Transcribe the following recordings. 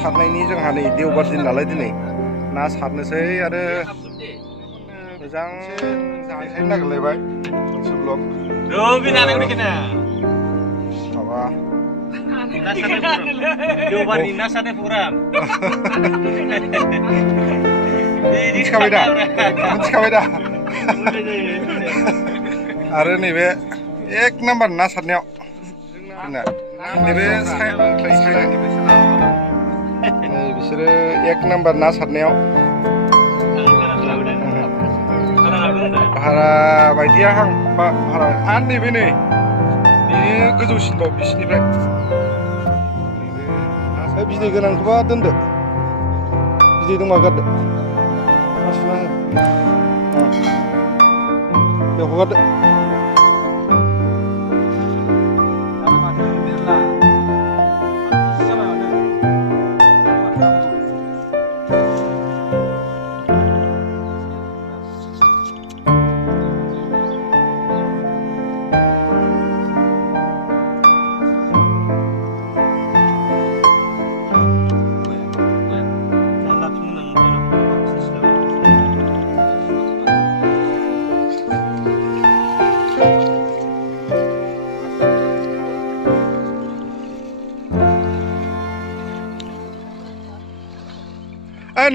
सारनायनि जोंहा नै देवबार दिन नालाय दिनै ना सारनोसै आरो मोजां जाहैनो नागिरलायबाय मोनसे ब्लग माबा देवबारनि ना सारनाय प्रग्राम मिथिखाबाय दा आरो नैबे एक नाम्बार ना सारनायाव जोंना नैबे बिसोरो एक नाम्बार ना सारनायाव भारा बायदिया भारा आरो नैबे नै बेयो गोजौसिनबाव बिसिनिफ्राय नैबे बिदै गोनांखौबा दोनदो बिदै दंबा गारदो बे हगारदो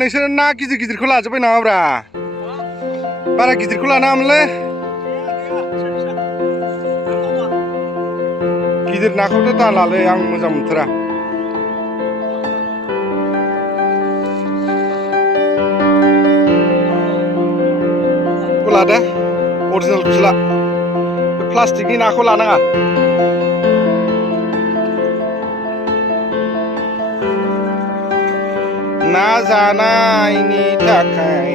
नोंसोर ना गिदिर गिदिरखौ लाजोब्बाय नामाब्रा बारा गिदिरखौ लानाङामोनलै गिदिर नाखौथ' दालालै आं मोजां मोनथारा लादो अरिजिनेलखौसो ला प्लास्टिकनि नाखौ लानाङा ना जानायनि थाखाय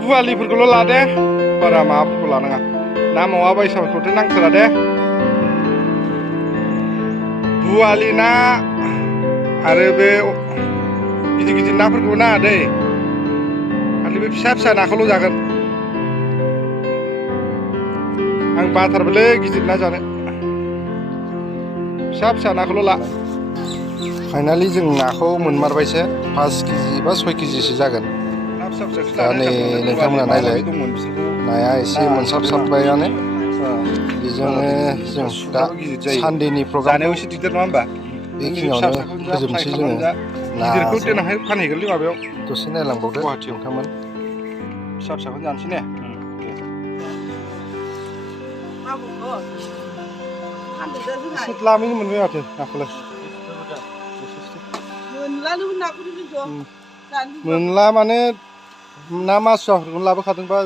बुवालिफोरखौल' लादे बारा माबाफोरखौ लानाङा ना मावा बायसाफोरखौथ' नांथारा दे बुवालि ना आरो बे गिदिर गिदिर नाफोरखौबो नाङा दै खालि बे फिसा फिसा नाखौल' जागोन आं बाथारबायलै गिदिर ना जानो फिसा फिसा नाखौल' ला फाइनालि जों नाखौ मोनमारबायसो 5 केजि बा 6 केजिसो जागोन दा नै नोंथांमोना नायलाय नाया एसे मोनसाबसाबबायानो बेजोंनो जों दा सानदेनि प्रग्रामखौ एसे दिगदार नङा होमबा बेखिनियावनो फोजोबनोसै जोङो गिदिरखौ देनांहाय फानहैगोनलै माबायाव दसे नायलांबावदो नोंथांमोन फिसा फिसाखौनो जानोसै ने एसे लामैनो मोनबाय माथो नाखौलाय मोनला माने ना मासुवाफोरखौनो लाबोखादोंबा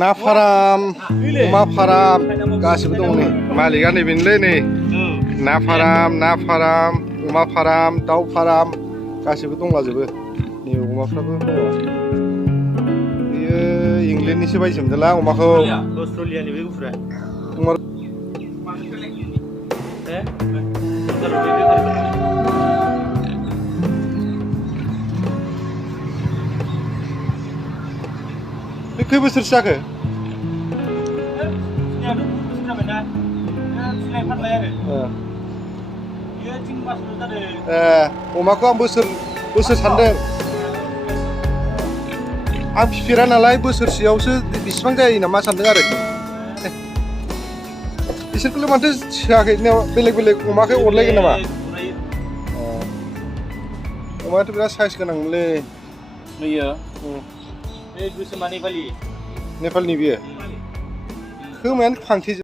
ना फाराम अमा फाराम गासिबो दङ नै मालिकआ नैबेनोलै नै ना फाराम अमा फाराम दाउ फाराम गासिबो दंलाजोबो नै अमाफ्राबो दङ इंलेन्डनिसो बायसोमदोंला अमाखौ अस्ट्रेलियानि बे गुफुरा बे खै बोसोरसो जाखो अमाखौ आं बोसोर सानदों आं फिफेरा नालाय बोसोरसेयावसो बेसेबां जायो नामा सानदों आरो बिसोरखौलाय माथो सोआखै बेलेग बेलेग अमाखौ अरलायगोन नामा अमायाथ' बिराद साइज गोनांमोनलै नुयो नेपालनि बियो खोमायानो फांथेजोब